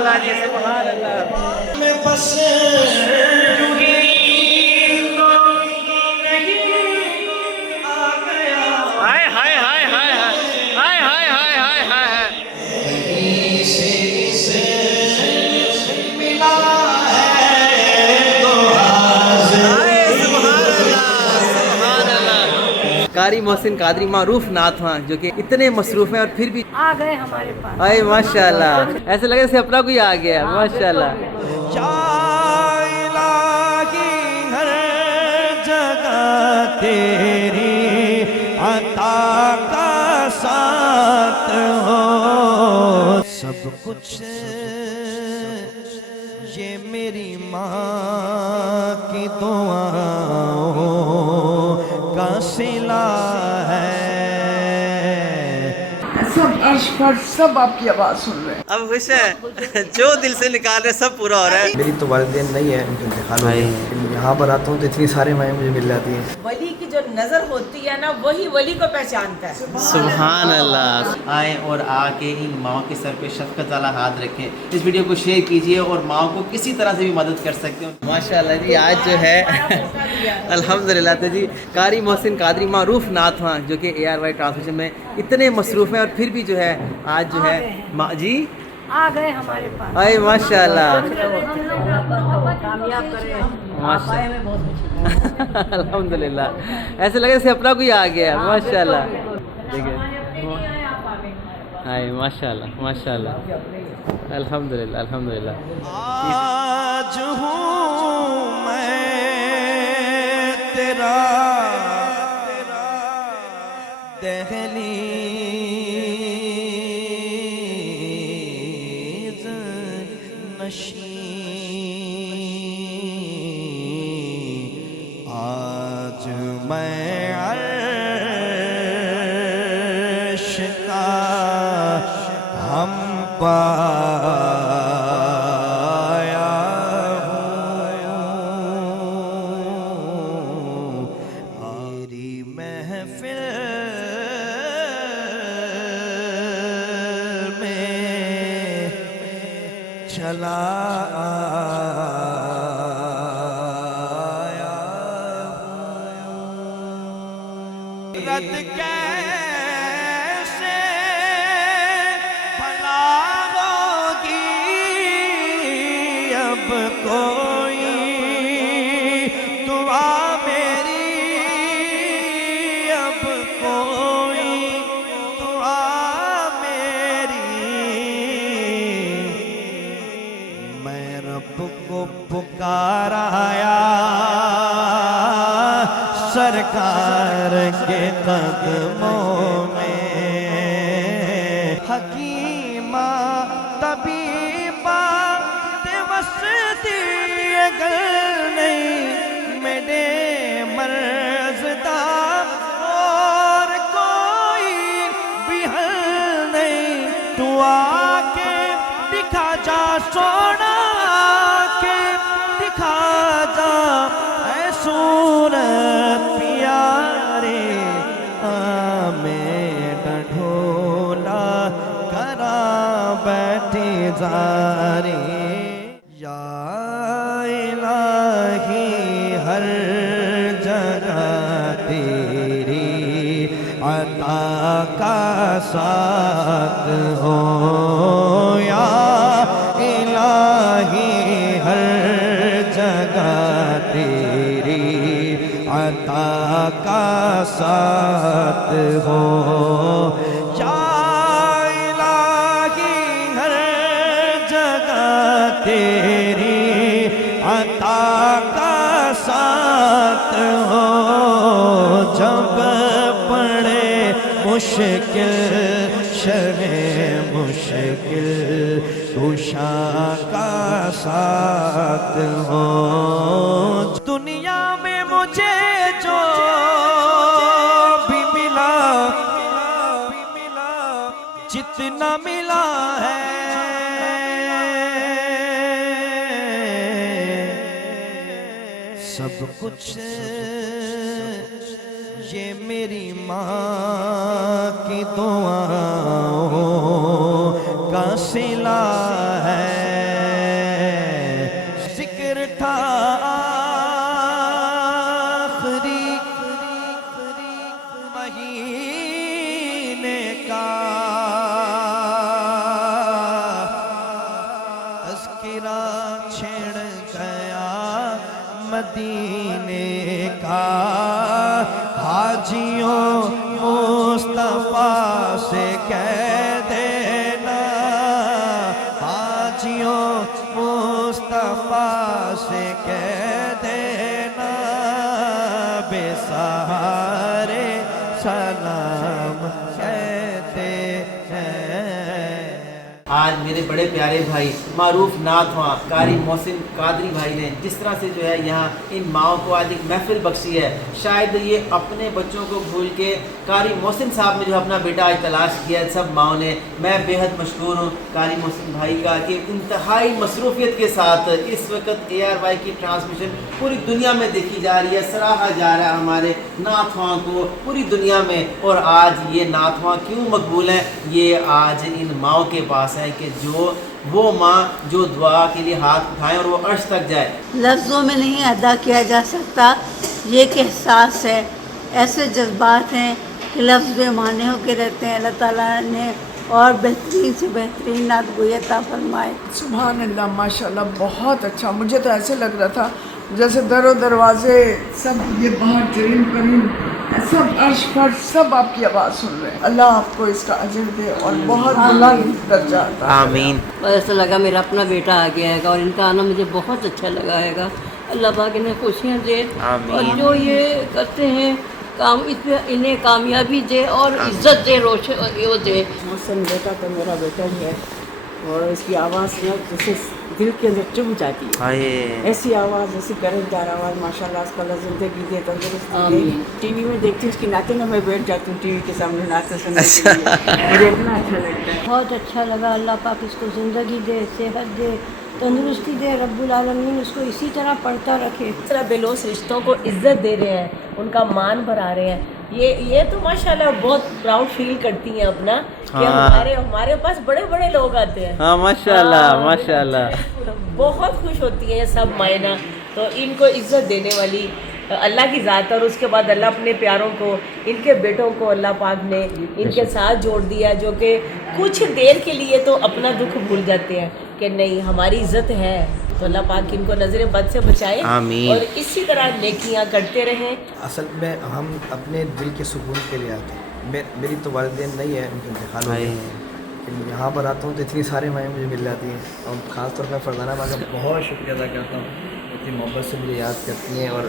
اللہ جی، سبحان اللہ. میں بس ہائے ہائے ہائے ہائے ہائے ہائے ہائے ہائے ہائے. قاری محسن قادری معروف نعت خواں جو کہ اتنے مصروف ہیں اور پھر بھی آ گئے ہمارے پاس. آئے ماشاءاللہ، ایسے لگے جیسے اپنا کوئی آ گیا. ماشاءاللہ. یا الہی ہر جگہ تیری عطا کا ساتھ ہو. سب کچھ یہ میری ماں کی دعاؤں کا صلہ ہے. سب عرش پر سب آپ کی آواز سن رہے ہیں. اب خوش ہے، جو دل سے نکال رہے سب پورا ہو رہا ہے. میری تو والدین نہیں ہے، ان کا انتقال ہو گیا. یہاں پر آتا ہوں تو اتنی سارے مائیں مجھے مل جاتی ہیں. ولی کی جو نظر ہوتی ہے نا وہی ولی کو پہچانتا ہے. سبحان اللہ. آئیں اور آ کے ان ماؤں کے سر پہ شفقت والا ہاتھ رکھیں. اس ویڈیو کو شیئر کیجئے اور ماؤں کو کسی طرح سے بھی مدد کر سکتے ہیں. ماشاءاللہ جی، آج جو ہے الحمدللہ تو جی قاری محسن قادری معروف نعت خواں جو کہ ARY ٹرانسمیشن میں اتنے مصروف ہیں اور پھر بھی جو ہے آج جو ہے جی آ گئے ہمارے پاس. آئے ماشاءاللہ. کامیاب کرے. الحمدللہ، ایسے لگے جیسے اپنا کوئی آ گیا. ماشاءاللہ. دیکھیں آئے ماشاءاللہ ماشاءاللہ. الحمدللہ الحمدللہ. آج ہوں میں تیرا دہلیز نشین. آج میں عرش کا ہم پایا ہوں. میری محفل میں چلا آیا ہوں. رد کیسے بھلا ہوگی اب کوئی دعا میری. اب کوئی دعا میری. میں رب کو پکار آیا سرکار کے قدموں میں. حکیمہ طبیبہ وسطی اگر نہیں میرے مرض دا اور کوئی بھی حل نہیں. تو آ کے دکھا جا سونا کے دکھا جا اے صورت پیارے. میں ڈھولا کرا بیٹھی زارے. یا الہی ہر جگہ تیری عطا کا ساتھ ہو. یا الہی ہر جگہ تیری عطا کا ساتھ ہو. یا الہی ہر جگہ تیری عطا کا ساتھ ہو. جب پڑے مشکل شرح مشکل کشا کا ساتھ ہو. دنیا میں مجھے جو بھی ملا جتنا ملا ہے سب کچھ یہ میری ماں کی دعاؤں کا صلہ ہے. کی راہ چھڑ گیا مدینے کا حاجیوں مصطفیٰ سے کہہ دینا حاجیوں مصطفیٰ سے کہہ دینا بے سہارے سلام کہتے ہیں. آج میرے بڑے پیارے بھائی معروف نعت خواں قاری محسن قادری بھائی نے جس طرح سے جو ہے یہاں ان ماؤں کو آج ایک محفل بخشی ہے، شاید یہ اپنے بچوں کو بھول کے قاری محسن صاحب نے جو اپنا بیٹا آج تلاش کیا ہے سب ماؤں نے. میں بےحد مشکور ہوں قاری محسن بھائی کا کہ انتہائی مصروفیت کے ساتھ اس وقت ARY کی ٹرانسمیشن پوری دنیا میں دیکھی جا رہی ہے، سراہا جا رہا ہے ہمارے نعت خواں کو پوری دنیا میں. اور آج یہ نعت خواں کیوں مقبول ہیں؟ یہ آج ان ماؤں کے پاس ہے کہ جو وہ ماں جو دعا کے لیے ہاتھ اٹھائیں اور وہ عرش تک جائے. لفظوں میں نہیں ادا کیا جا سکتا یہ ایک احساس ہے، ایسے جذبات ہیں کہ لفظ بے معنی ہو کے رہتے ہیں. اللہ تعالیٰ نے اور بہترین سے بہترین نعت گوئی عطا فرمائے. سبحان اللہ ماشاءاللہ بہت اچھا. مجھے تو ایسے لگ رہا تھا جیسے در و دروازے سب یہ باہر جرین کرین سب عرش پر سب آپ کی آواز سن رہے ہیں. اللہ آپ کو اس کا اجر دے اور بہت بلند درجہ عطا کرے. آمین. ایسا لگا میرا اپنا بیٹا آ گیا ہے گا اور ان کا آنا مجھے بہت اچھا لگا ہے گا. اللہ پاک انہیں خوشیاں دے اور جو یہ کرتے ہیں کام اس پہ انہیں کامیابی دے اور عزت دے، روشن وہ دے. محسن بیٹا تو میرا بیٹا ہی ہے اور اس کی آواز نا جیسے دل کے اندر چبھ جاتی ہے. ایسی آواز ایسی گرج دار آواز ماشاء اللہ اس کو اللہ زندگی دے تندرستی دے. ٹی وی میں دیکھتی ہوں اس کی نعتیں نا میں بیٹھ جاتی ہوں ٹی وی کے سامنے نعتیں سننے کے لیے. مجھے اتنا اچھا لگتا ہے. بہت اچھا لگا. اللہ پاک اس کو زندگی دے، صحت دے، تندرستی دے. رب العالمین اس کو اسی طرح پڑھتا رکھے. اس طرح بے لوث رشتوں کو عزت دے رہے ہیں، ان کا مان بڑھا رہے ہیں. یہ تو ماشاءاللہ بہت پراؤڈ فیل کرتی ہیں اپنا کہ ہمارے پاس بڑے بڑے لوگ آتے ہیں. ہاں ماشاءاللہ ماشاءاللہ. بہت خوش ہوتی ہیں یہ سب مائنہ. تو ان کو عزت دینے والی اللہ کی ذات ہے اور اس کے بعد اللہ اپنے پیاروں کو ان کے بیٹوں کو اللہ پاک نے ان کے ساتھ جوڑ دیا جو کہ کچھ دیر کے لیے تو اپنا دکھ بھول جاتے ہیں کہ نہیں ہماری عزت ہے. تو اللہ پاک ان کو نظر بد سے بچائے آمین. اور اسی طرح نیکیاں کرتے رہیں. اصل میں ہم اپنے دل کے سکون کے لیے آتے ہیں. میری تو والدین نہیں ہے، ان کا انتقال ہو گیا. یہاں پر آتا ہوں تو اتنی سارے مائیں مجھے مل جاتی ہیں اور خاص طور پہ فرزانہ ماں کا بہت شکریہ ادا کرتا ہوں. اتنی محبت سے مجھے یاد کرتی ہیں اور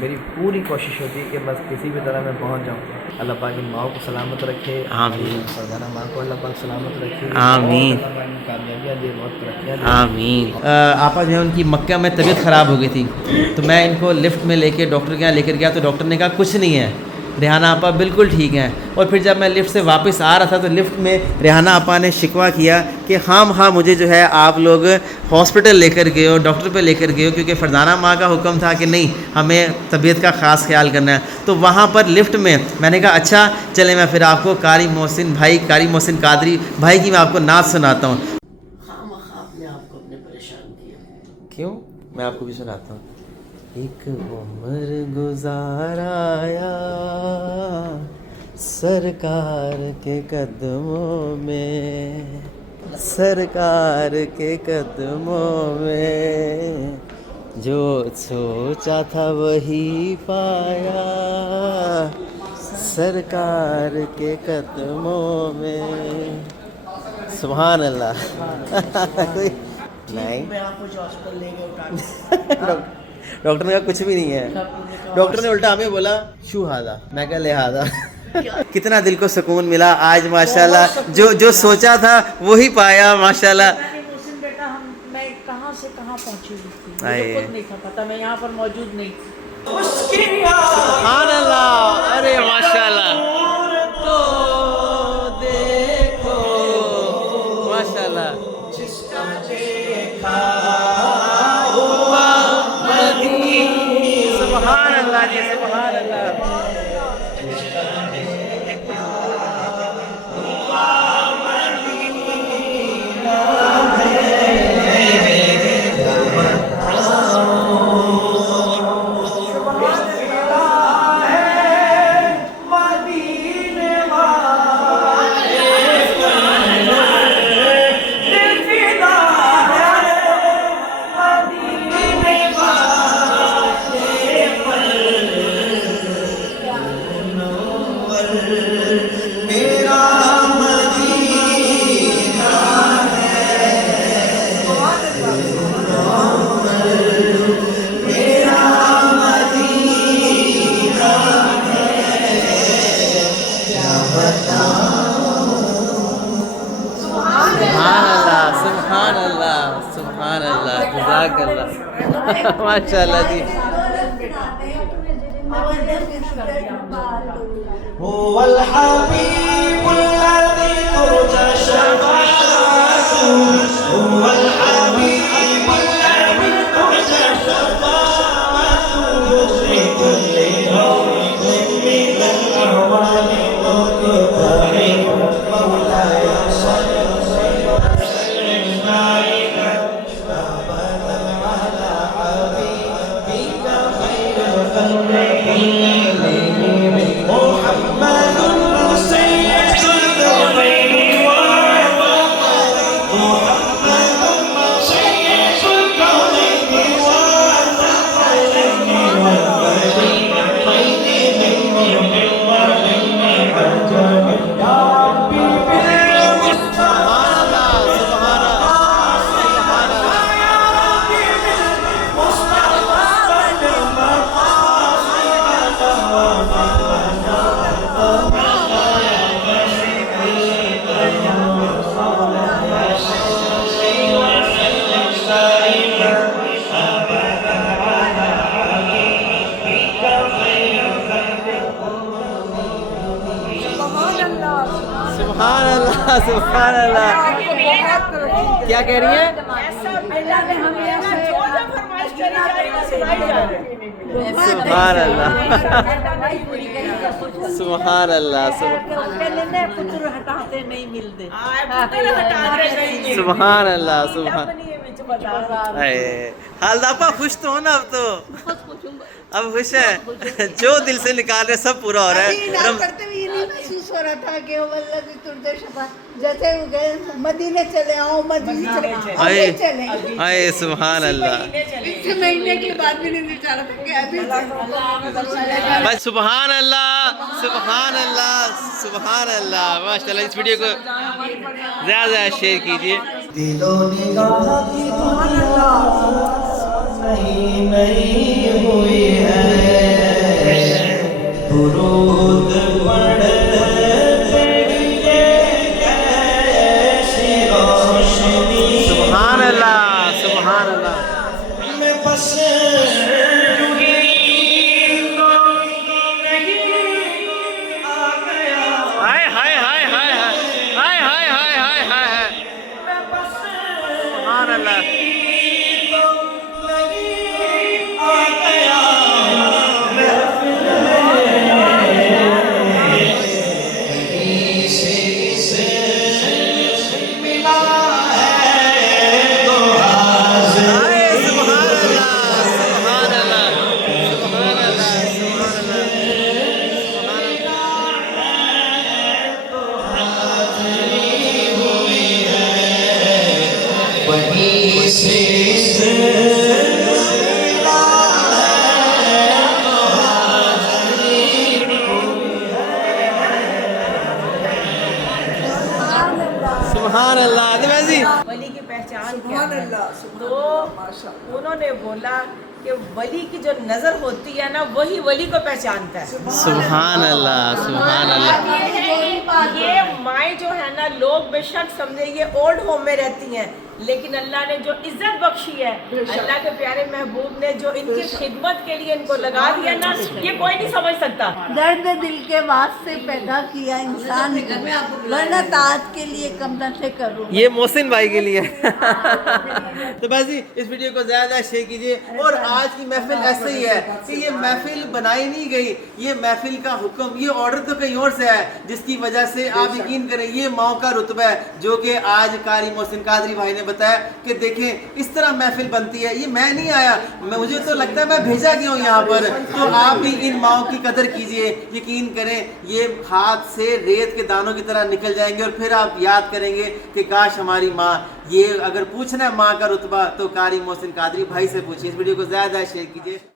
میری پوری کوشش ہوتی ہے کہ بس کسی بھی طرح میں پہنچ جاؤں. اللہ پاک ان ماؤں کو سلامت رکھے. آمین. فرزانہ ماں کو اللہ پاک سلامت رکھے. آمین. کامیابیاں دے، بہت ترقیاں دے. آمین. آپا جو ہے ان کی مکہ میں طبیعت خراب ہو گئی تھی تو میں ان کو لفٹ میں لے کے ڈاکٹر کے یہاں لے کر گیا تو ڈاکٹر نے کہا کچھ نہیں ہے، ریحانہ آپا بالکل ٹھیک ہیں. اور پھر جب میں لفٹ سے واپس آ رہا تھا تو لفٹ میں ریحانہ آپا نے شکوہ کیا کہ ہاں مجھے جو ہے آپ لوگ ہاسپٹل لے کر گئے ہو، ڈاکٹر پہ لے کر گئے ہو، کیونکہ فرزانہ ماں کا حکم تھا کہ نہیں ہمیں طبیعت کا خاص خیال کرنا ہے. تو وہاں پر لفٹ میں نے کہا اچھا چلیں میں پھر آپ کو قاری محسن قادری بھائی کی میں آپ کو نعت سناتا ہوں. کیوں؟ میں آپ کو بھی سناتا ہوں. ایک عمر گزارایا سرکار کے قدموں میں، سرکار کے قدموں میں، جو سوچا تھا وہی پایا سرکار کے قدموں میں. سبحان اللہ. نہیں ڈاکٹر نے کہا کچھ بھی نہیں ہے. ڈاکٹر نے الٹا ہمیں بولا شو ہادا، میں کہا لہٰذا. کتنا دل کو سکون ملا آج ماشاءاللہ. جو سوچا تھا وہی پایا ماشاءاللہ. میں کہاں سے کہاں پہنچی ہوئی تھی، مجھے خود نہیں تھا پتا، میں یہاں پر موجود نہیں. سبحان اللہ. ارے ماشاءاللہ. تو دیکھو ماشاءاللہ. سبحان اللہ جی، سبحان اللہ. سبحان اللہ سبحان اللہ جزاک اللہ ماشاء اللہ جی هو الحبيب الذي ترجى شفاعته هو الحبيب الذي ترجى شفاعته في كل يوم من الأعوام مقتحم مولاي صل وسلم دائما أبدا على حبيبك خير الخلق محمد سيد الكونين والثقلين محمد سيد الكونين والثقلين والفريقين من نور ومن عجب يا ربي بالمصطفى سبحان اللہ سبحان اللہ يا ربي بالمصطفى سبحان اللہ سبحان اللہ کیا کہہ رہی ہیں سبحان اللہ سبحان اللہ سبحان اللہ سبحان حالداپا خوش تو ہو نا اب تو اب خوش ہے جو دل سے نکال رہے سب پورا ہو رہا ہے کرتے ہوئے یہ نہیں محسوس ہو رہا تھا کہ وہ اللہ کی ترجے شفا جیسے وہ گئے مدینے چلے آؤ مدینے چلے اے سبحان اللہ مہینے کے بعد بھی نہیں دل چاہ رہا تھا کہ ابھی بس سبحان اللہ سبحان اللہ سبحان اللہ ماشاء اللہ اس ویڈیو کو زیادہ زیادہ شیئر کیجیے دل و نگاہ کی دنیا نہیں ہوئی ہے درود پڑھتے یہ کیسی روشنی سبحان اللہ سبحان اللہ میں بس ہائے ہائے ہائے ہائے ہائے ہائے ہائے ہائے ہائے ہائے سبحان اللہ سبحان اللہ ولی کی پہچان کیا ہے تو انہوں نے بولا کہ ولی کی جو نظر ہوتی ہے نا وہی ولی کو پہچانتا ہے سبحان اللہ سبحان اللہ یہ مائیں جو ہے نا لوگ بے شک سمجھے یہ اولڈ ہوم میں رہتی ہیں لیکن اللہ نے جو عزت بخشی ہے اللہ کے پیارے محبوب نے جو ان کی خدمت کے لیے ان کو لگا دیا نا یہ کوئی نہیں سمجھ سکتا درد دل کے واسطے پیدا کیا انسان ورنہ طاعت کے لیے کم نہ سے کروں یہ محسن بھائی کے لیے تو بس جی اس ویڈیو کو زیادہ شیئر کیجیے اور آج کی محفل ایسے ہی ہے کہ یہ محفل بنائی نہیں گئی یہ محفل کا حکم یہ آرڈر تو کہیں اور سے ہے جس کی وجہ سے آپ یقین کریں یہ ماؤں کا رتبہ ہے جو کہ آج قاری محسن قادری بھائی نے بتایا کہ دیکھیں اس طرح محفل بنتی ہے یہ میں نہیں آیا مجھے تو لگتا ہے میں بھیجا گیا ہوں یہاں پر تو آپ بھی ان ماؤں کی قدر کیجئے یقین کریں یہ ہاتھ سے ریت کے دانوں کی طرح نکل جائیں گے اور پھر آپ یاد کریں گے کہ کاش ہماری ماں یہ اگر پوچھنا ہے ماں کا رتبہ تو قاری محسن قادری بھائی سے پوچھیے اس ویڈیو کو زیادہ شیئر کیجئے